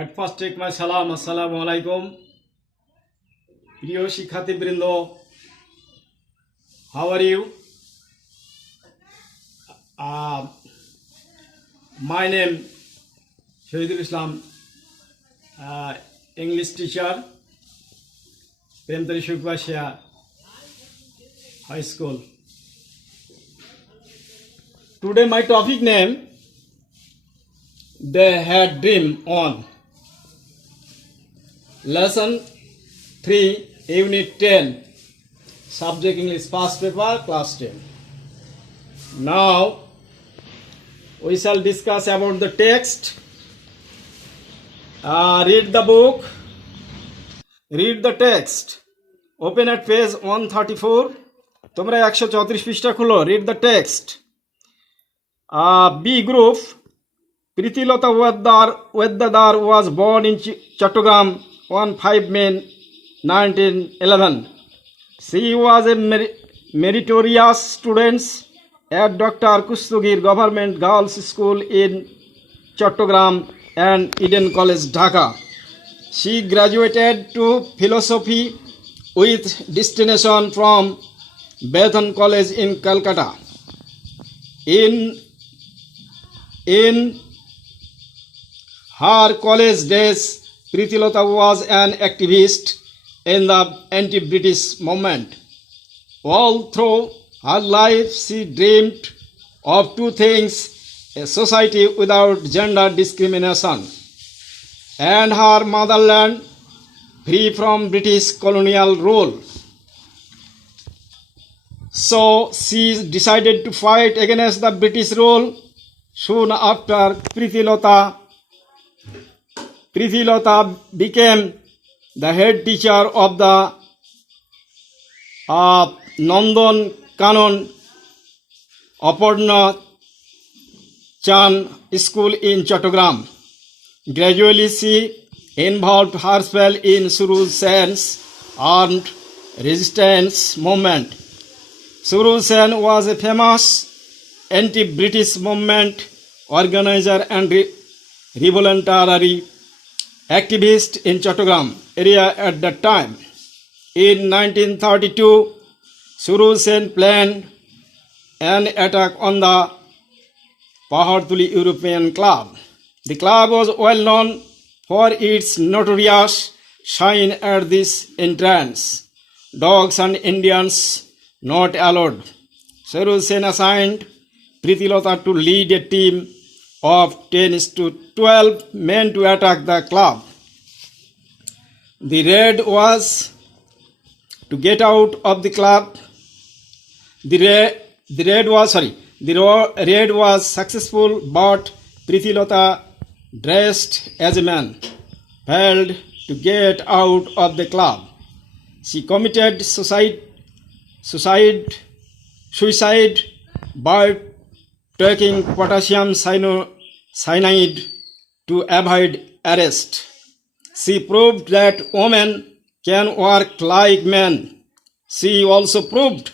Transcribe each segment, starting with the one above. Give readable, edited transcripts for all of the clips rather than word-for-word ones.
At first, take my salam. Assalamu alaikum. প্রিয় শিক্ষার্থীবৃন্দ, how are you? My name Shahidul Islam, English teacher, Premtari Shukbashia High School. Today my topic name, they had dream on. Lesson 3, Unit 10, Subject English Past Paper, Class 10. Now, we shall discuss about the text. Read the book. Read the text. Open at page 134. তোমরা 134 পৃষ্ঠা খুলো. Read the text. B group. Prithilota Weddadar was born in Chattogram on 5 May 1911. She was a meritorious student at Dr. Kustugir Government Girls School in Chattogram and Eden College, Dhaka. She graduated to philosophy with distinction from Bethan College in Calcutta. In her college days, Prithilota was an activist in the anti-British movement. All through her life, she dreamed of two things: a society without gender discrimination and her motherland free from British colonial rule. So she decided to fight against the British rule. Soon after, Prithilota became the head teacher of the Nandan Kanon Aparna Chan School in Chattogram. Gradually, she involved herself in Suru Sen's armed resistance movement. Suru Sen was a famous anti-British movement organizer and revolutionary activist in Chattogram area at that time. In 1932, Suru Sen planned an attack on the Pahartuli European Club. The club was well known for its notorious sign at this entrance: dogs and Indians not allowed. Suru Sen assigned Prithilota to lead a team of 10 to 12 men to attack the club. The raid was to get out of the club. The raid was successful, but Prithilota, dressed as a man, failed to get out of the club. She committed suicide by taking potassium cyanide to avoid arrest. She proved that women can work like men. She also proved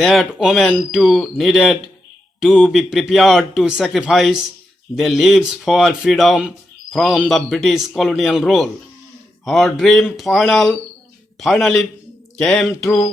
that women too needed to be prepared to sacrifice their lives for freedom from the British colonial rule. Her dream finally came true.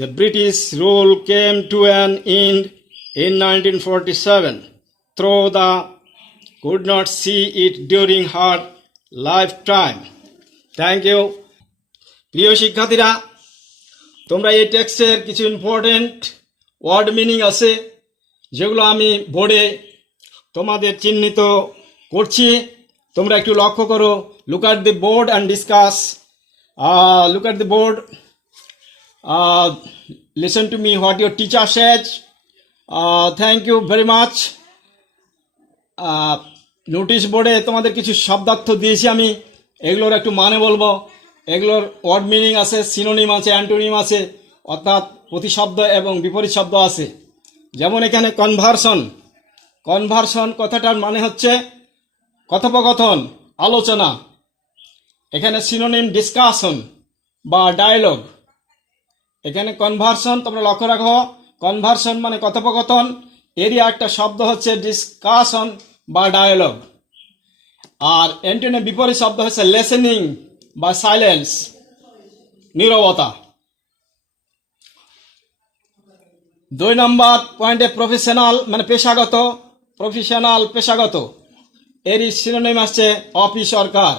The British rule came to an end in 1947, though they could not see it during her lifetime. Thank you. প্রিয় শিক্ষার্থীরা, তোমরা এই টেক্সটের কিছু important word meaning আছে যেগুলো আমি বোর্ডে তোমাদের চিহ্নিত করছি। তোমরা একটু লক্ষ্য করো। Look at the board and discuss. Look at the board. Listen to me what your teacher says. Thank you very much. Notice বোর্ডে তোমাদের কিছু শব্দার্থ দিয়েছি আমি, এগুলোর একটু মানে বলবো। এগুলোর ওয়ার্ড মিনিং আছে, সিনোনিম আছে, অ্যান্টোনিম আছে, অর্থাৎ প্রতিশব্দ এবং বিপরীত শব্দ আছে। যেমন এখানে কনভার্সন। কনভার্সন কথাটার মানে হচ্ছে কথোপকথন, আলোচনা। এখানে সিনোনিম ডিসকাশন বা ডায়ালগ। এখানে কনভার্সন, তোমরা লক্ষ্য রাখো, কনভার্সন মানে কথোপকথন, এরিয়া একটা শব্দ হচ্ছে ডিসকাশন বা ডায়ালগ। আর অ্যান্টোনিম বিপরীত শব্দ হচ্ছে লিসেনিং বা সাইলেন্স, নীরবতা। 2 নম্বর পয়েন্টে প্রফেশনাল মানে পেশাগত, পেশাগত, এরই সিনোনিম আসছে অফিস ওয়ার্কার,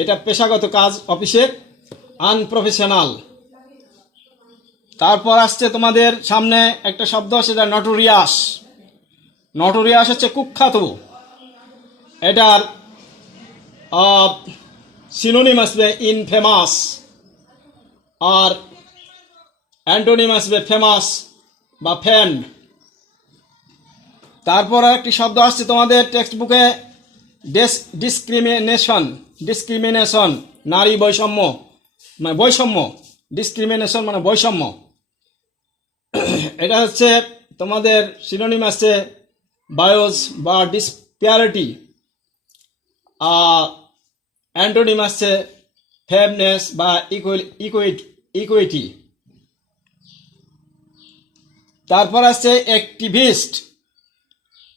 এটা পেশাগত কাজ অফিসের, আনপ্রফেশনাল। তারপর আসছে তোমাদের সামনে একটা শব্দ আছে যেটা নটোরিয়াস। নটোরিয়াস হচ্ছে কুখ্যাত, এটার সিনোনিম আসবে ইনফেমাস, আর অ্যান্টোনিম আসবে ফেমাস বা ফ্যান্ড। তারপর একটি শব্দ আসছে তোমাদের টেক্সট বুকে, ডিসক্রিমিনেশন, নারী বৈষম্য, মানে বৈষম্য, ডিসক্রিমিনেশন মানে বৈষম্য। এটা হচ্ছে তোমাদের সিনোনিম আসছে বায়োস বা ডিসপ্যারিটি, অ্যান্টোনিম আসছে ফেয়ারনেস বা ইকুইটি। তারপর আসছে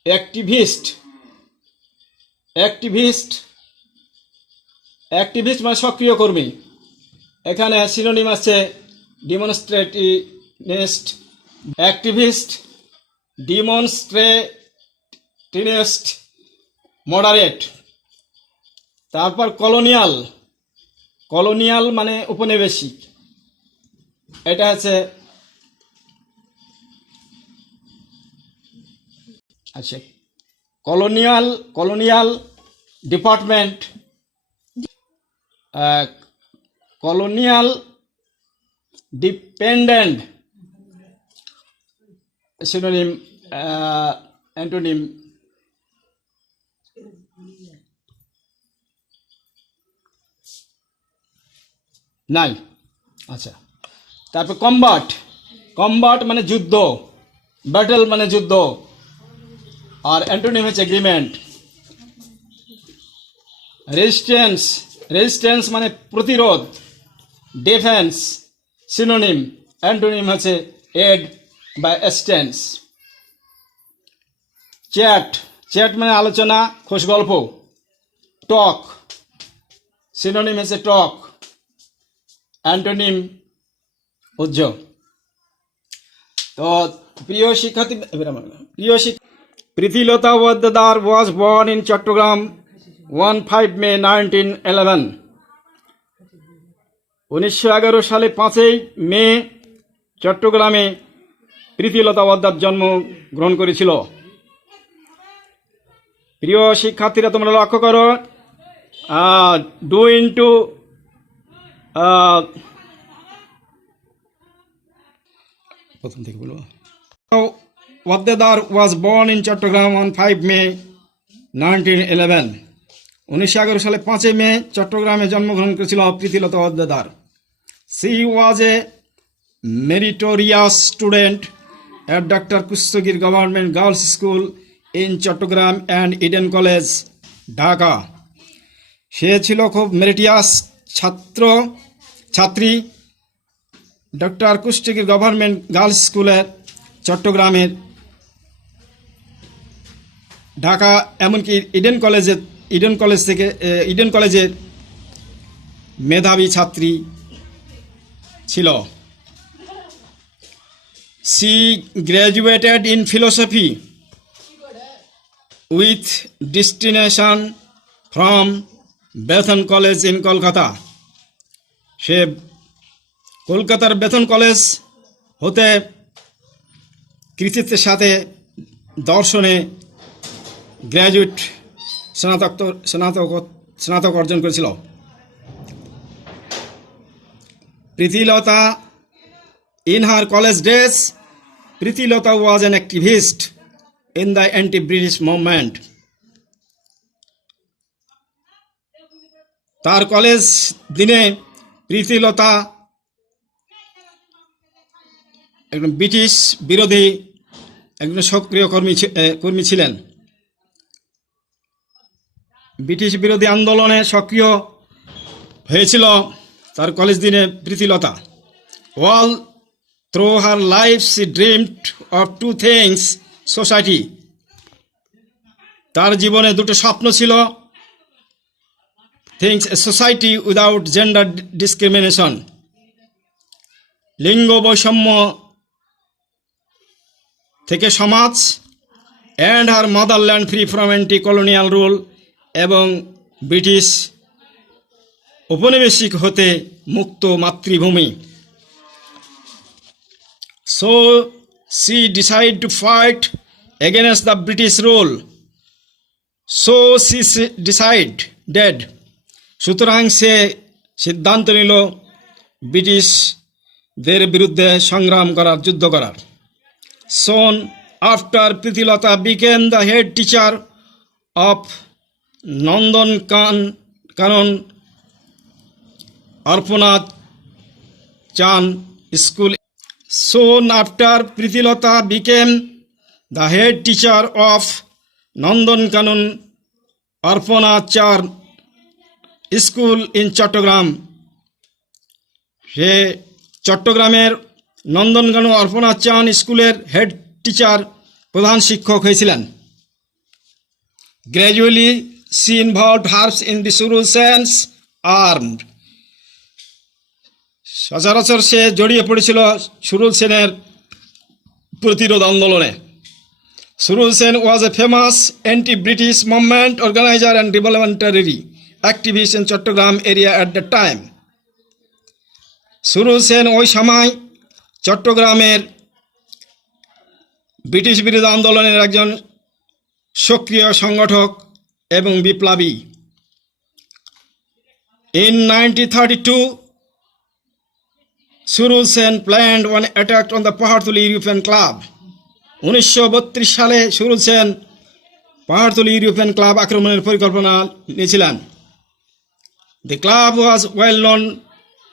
অ্যাক্টিভিস্ট মানে সক্রিয় কর্মী, এখানে সিনোনিম আছে ডিমনস্ট্রেটিনিস্ট, অ্যাক্টিভিস্ট, ডিমনস্ট্রেটিনিস্ট, মডারেট। তারপর কলোনিয়াল মানে উপনিবেশিক, এটা হচ্ছে আচ্ছা colonial department, colonial dependent, synonym antonym নাই। আচ্ছা, তারপর কম্বাট মানে যুদ্ধ, ব্যাটল মানে যুদ্ধ, আর অ্যান্টোনিম হচ্ছে এগ্রিমেন্ট। রেজিস্ট্যান্স মানে প্রতিরোধ, ডিফেন্স, সিনোনিম অ্যান্টোনিম হচ্ছে এড বা অ্যাসিস্ট্যান্স। চ্যাট মানে আলোচনা, খোশ গল্প। টক, সিনোনিম হচ্ছে টক, অ্যান্টোনিম উজ্জ্বল। তো প্রিয় শিক্ষার্থী, Pritilata Waddedar was born in Chattogram 15 May 1911. 1911 সালে 5 মে চট্টগ্রামে প্রীতিলতা ওয়াদ্দেদার জন্ম গ্রহণ করেছিল। প্রিয় শিক্ষার্থীরা, তোমরা লক্ষ্য করো, প্রথম থেকে বলবো। Waddedar was born in Chattogram on 5 May 1911. 1911 সালে 5 মে চট্টগ্রামে জন্মগ্রহণ করেছিল Pritilata Waddedar. She was a meritorious student at Dr. Kustagir Government Girls School in Chattogram and Eden College, Dhaka. সে ছিল খুব মেরিটিয়াস ছাত্রী ডক্টর কুস্টিগির গভর্নমেন্ট গার্লস স্কুলের, চট্টগ্রামের, ঢাকা, এমনকি ইডেন কলেজের মেধাবী ছাত্রী ছিল। She graduated in philosophy with distinction from Bethune College in Kolkata. সে কলকাতার বেথন কলেজ হতে কৃতিত্বের সাথে দর্শনে গ্র্যাজুয়েট স্নাতক অর্জন করেছিল। Pritilata, in her college days, Preetilota was an activist in the anti-British movement. তার কলেজ দিনে প্রীতিলতা একজন ব্রিটিশ বিরোধী একজন সক্রিয় কর্মী ছিলেন। ব্রিটিশ বিরোধী আন্দোলনে সক্রিয় হয়েছিল তার কলেজ দিনে Pritilata. All through her life she dreamed of two things: society. তার জীবনে দুটো স্বপ্ন ছিল, things a society without gender discrimination, লিঙ্গ বৈষম্য থেকে সমাজ, and her motherland free from anti colonial rule, এবং ব্রিটিশ ঔপনিবেশিক হতে মুক্ত মাতৃভূমি। So she decided to fight against the British rule. So she decided. সুতরাং সে সিদ্ধান্ত নিল ব্রিটিশদের বিরুদ্ধে সংগ্রাম করার, যুদ্ধ করার। Soon after, Pritilata became the head teacher of Nandankanan Orphanage School. Soon after, Pritilata became the head teacher of Nandankanan Orphanage School in Chattogram. সে চট্টগ্রামের নন্দনকানন অর্পণাজ স্কুলের হেড টিচার, প্রধান শিক্ষক হয়েছিলেন। Gradually, she involved herself in the Surul Sen's armed. সচরাচর সে জড়িয়ে পড়েছিল সুরুল সেনের প্রতিরোধ আন্দোলনে। Surul Sen was a famous anti-British movement organizer and revolutionary activist in Chattogram area at the time. Surul Sen ওই সময় চট্টগ্রামের ব্রিটিশ বিরোধী আন্দোলনের একজন সক্রিয় সংগঠক এবং বিপ্লবী। In 1932, Surul Sen planned one attack on the Pahartuli European Club. 1932 সালে সুরুল সেন পাহাড়তলি ইউরোপিয়ান ক্লাব আক্রমণের পরিকল্পনা নিয়েছিলেন। The club was well known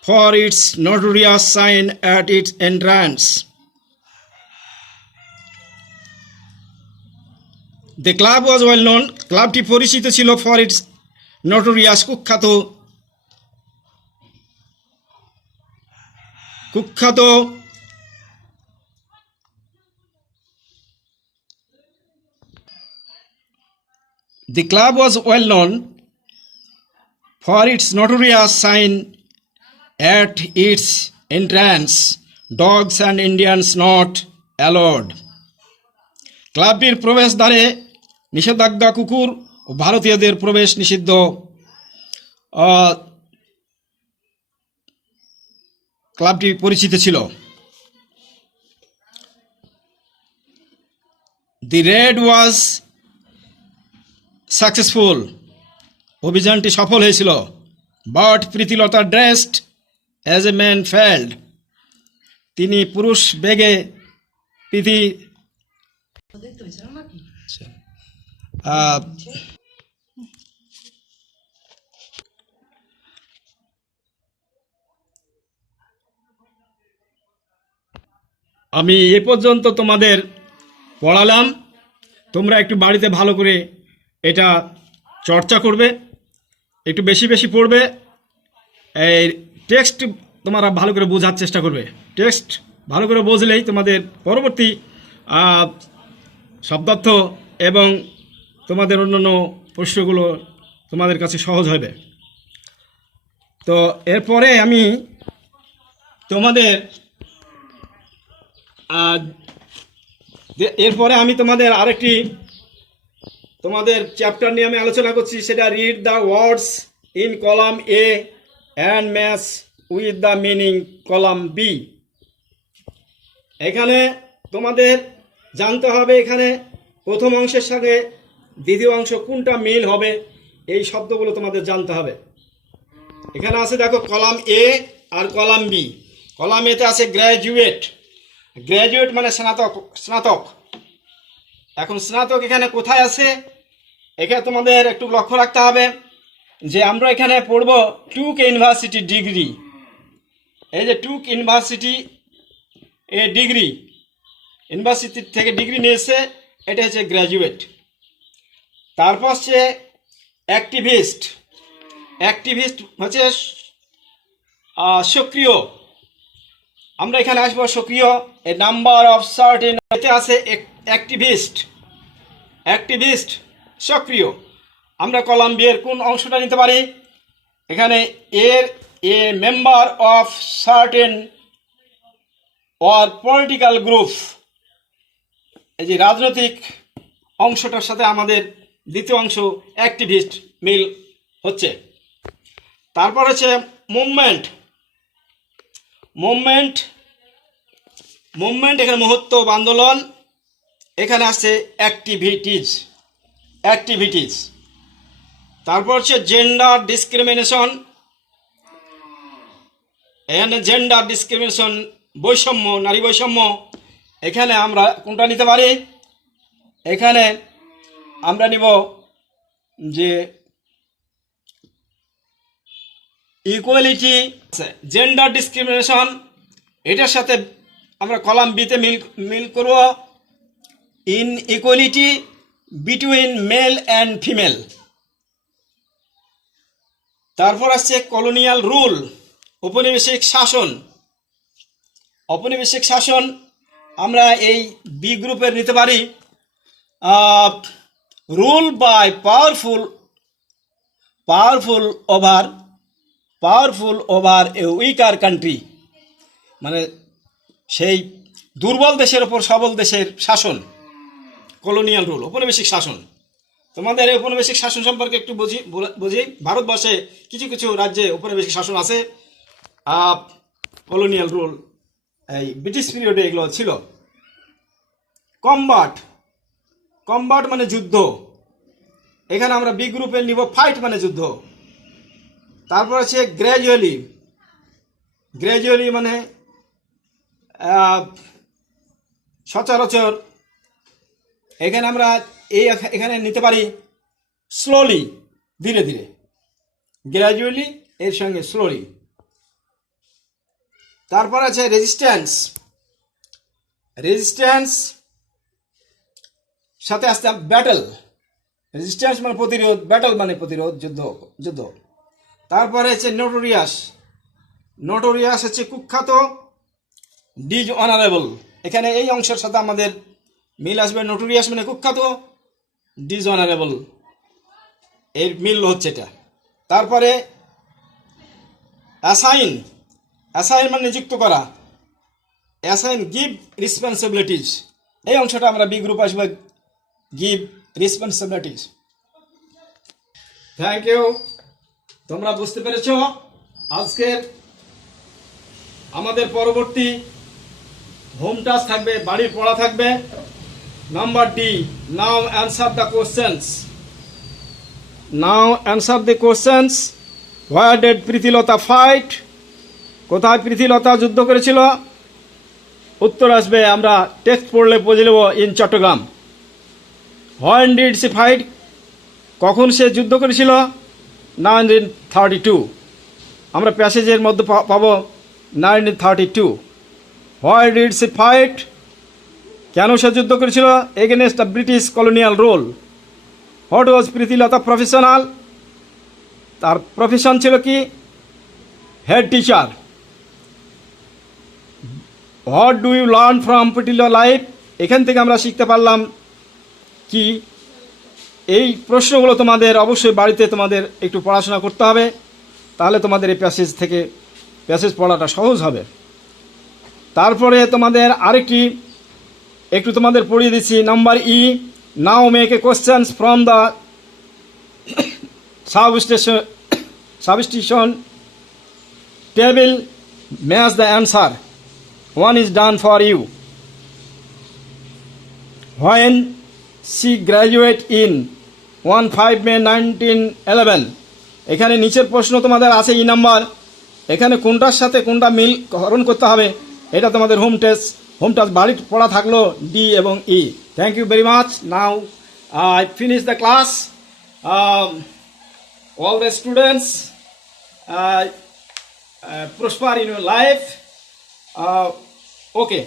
for its notorious sign at its entrance. The club was well known, ক্লাবটি পরিচিত ছিল for its notorious কুখ্যাত The club was well known for its notorious sign at its entrance, dogs and Indians not allowed. ক্লাবটির প্রবেশদ্বারে নিষেধাজ্ঞা, কুকুর ও ভারতীয়দের প্রবেশ নিষিদ্ধ ক্লাবটি পরিচিত ছিল। The raid was successful. অভিযানটি সফল হয়েছিল। But Pritilata dressed as a man failed. তিনি পুরুষ বেগে আমি এ পর্যন্ত তোমাদের পড়ালাম। তোমরা একটু বাড়িতে ভালো করে এটা চর্চা করবে, একটু বেশি বেশি পড়বে। এই টেক্সট তোমরা ভালো করে বোঝার চেষ্টা করবে। টেক্সট ভালো করে বুঝলেই তোমাদের পরবর্তী শব্দার্থ এবং তোমাদের অন্যান্য প্রশ্নগুলো তোমাদের কাছে সহজ হবে। তো এরপরে আমি তোমাদের আরেকটি তোমাদের চ্যাপ্টার নিয়ে আমি আলোচনা করছি, সেটা read the words in column A and match with the meaning column B. এখানে তোমাদের জানতে হবে এখানে প্রথম অংশের সঙ্গে দ্বিতীয় অংশ কোনটা মিল হবে, এই শব্দগুলো তোমাদের জানতে হবে। এখানে আছে দেখো কলাম এ আর কলাম বি। কলাম এতে আছে গ্র্যাজুয়েট। গ্র্যাজুয়েট মানে স্নাতক। এখন স্নাতক এখানে কোথায় আছে, এখানে তোমাদের একটু লক্ষ্য রাখতে হবে যে আমরা এখানে পড়ব টুক ইউনিভার্সিটি ডিগ্রি। এই যে টুক ইউনিভার্সিটি এ ডিগ্রি, ইউনিভার্সিটি থেকে ডিগ্রি নিয়েছে, এটা হচ্ছে গ্র্যাজুয়েট। তারপর হচ্ছে অ্যাক্টিভিস্ট। অ্যাক্টিভিস্ট হচ্ছে সক্রিয়। আমরা এখানে আসবো সক্রিয়। এ নাম্বার অফ সার্টেন এতে আছে অ্যাক্টিভিস্ট। অ্যাক্টিভিস্ট সক্রিয়। আমরা কলাম বি এর কোন অংশটা নিতে পারি? এখানে এর a member of certain or political group, এই যে রাজনৈতিক অংশটার সাথে আমাদের দ্বিতীয় অংশ অ্যাক্টিভিস্ট মিল হচ্ছে। তারপর হচ্ছে মুভমেন্ট। মুভমেন্ট মুভমেন্ট এখানে মুহূর্ত বা আন্দোলন, এখানে আছে অ্যাক্টিভিটিজ। তারপর হচ্ছে জেন্ডার ডিসক্রিমিনেশন, এখানে জেন্ডার ডিসক্রিমিনেশন বৈষম্য, নারী বৈষম্য, এখানে আমরা কোনটা নিতে পারি? এখানে আমরা নিব যে ইকুয়ালিটি। জেন্ডার ডিসক্রিমিনেশন এটার সাথে আমরা কলাম বিতে মিল করব in equality between male and female. তারপর আসছে কলোনিয়াল রুল, ঔপনিবেশিক শাসন। ঔপনিবেশিক শাসন আমরা এই বি গ্রুপের নিতে পারি rule by powerful over a weaker country, মানে সেই দুর্বল দেশের ওপর সবল দেশের শাসন, কলোনিয়াল রুল, ঔপনিবেশিক শাসন। তোমাদের এই ঔপনিবেশিক শাসন সম্পর্কে একটু বুঝি। ভারতবর্ষে কিছু কিছু রাজ্যে ঔপনিবেশিক শাসন আছে, কলোনিয়াল রুল এই ব্রিটিশ পিরিয়ডে এগুলো ছিল। কম্বাট মানে যুদ্ধ, এখানে আমরা বি গ্রুপে নিব ফাইট মানে যুদ্ধ। তারপর আছে গ্র্যাজুয়ালি মানে সচরাচর, এখানে আমরা এখানে নিতে পারি স্লোলি, ধীরে ধীরে। গ্র্যাজুয়ালি এর সঙ্গে স্লোলি। তারপর আছে রেজিস্ট্যান্স সাথে আসতে ব্যাটল। রেজিস্ট্যান্স মানে প্রতিরোধ, ব্যাটল মানে প্রতিরোধ, যুদ্ধ। তারপরে হচ্ছে নোটোরিয়াস হচ্ছে কুখ্যাত, ডিসঅনারেবল, এখানে এই অংশের সাথে আমাদের মিল আসবে। নোটোরিয়াস মানে কুখ্যাত, ডিসঅনারেবল এর মিল হচ্ছে এটা। তারপরে অ্যাসাইন মানে নিযুক্ত করা, অ্যাসাইন গিভ রেসপন্সিবিলিটিস, এই অংশটা আমরা বি গ্রুপ আসবে, গিভ রেসপন্সিবিলিটিস। থ্যাংক ইউ, তোমরা বুঝতে পেরেছ। আজকের আমাদের পরবর্তী হোম টাস্ক থাকবে, বাড়ির পড়া থাকবে। Number D, now answer the questions. Where did Pritilata fight? কোথায় প্রীতিলতা যুদ্ধ করেছিল? উত্তর আসবে, আমরা টেক্সট পড়লে বুঝে নেব, in Chattogram. When did she fight? কখন সে যুদ্ধ করেছিল? 1932। আমরা প্যাসেজের মধ্যে পাবো 1932। Why did she fight? কেন সে যুদ্ধ করেছিল? Against the British colonial rule. What was Pritilata professional? তার প্রফেশন ছিল কি? Head teacher. What do you learn from Pritilata life? এখান থেকে আমরা শিখতে পারলাম কি? এই প্রশ্নগুলো তোমাদের অবশ্যই বাড়িতে তোমাদের একটু পড়াশোনা করতে হবে, তাহলে তোমাদের এই প্যাসেজ পড়াটা সহজ হবে। তারপরে তোমাদের আরেকটি একটু তোমাদের পড়িয়ে দিচ্ছি, number E, now make a questions from the substitution table, match the answer. One is done for you. When she graduated in 15 May 1911, এখানে নিচের প্রশ্ন তোমাদের আছে ই নাম্বার, এখানে কোনটার সাথে কোনটা মিল হরণ করতে হবে, এটা তোমাদের হোম টাস্ক বাড়ির পড়া থাকলো, ডি এবং E. Thank you very much. Now I finish the class. All the students prosper in your life. Okay.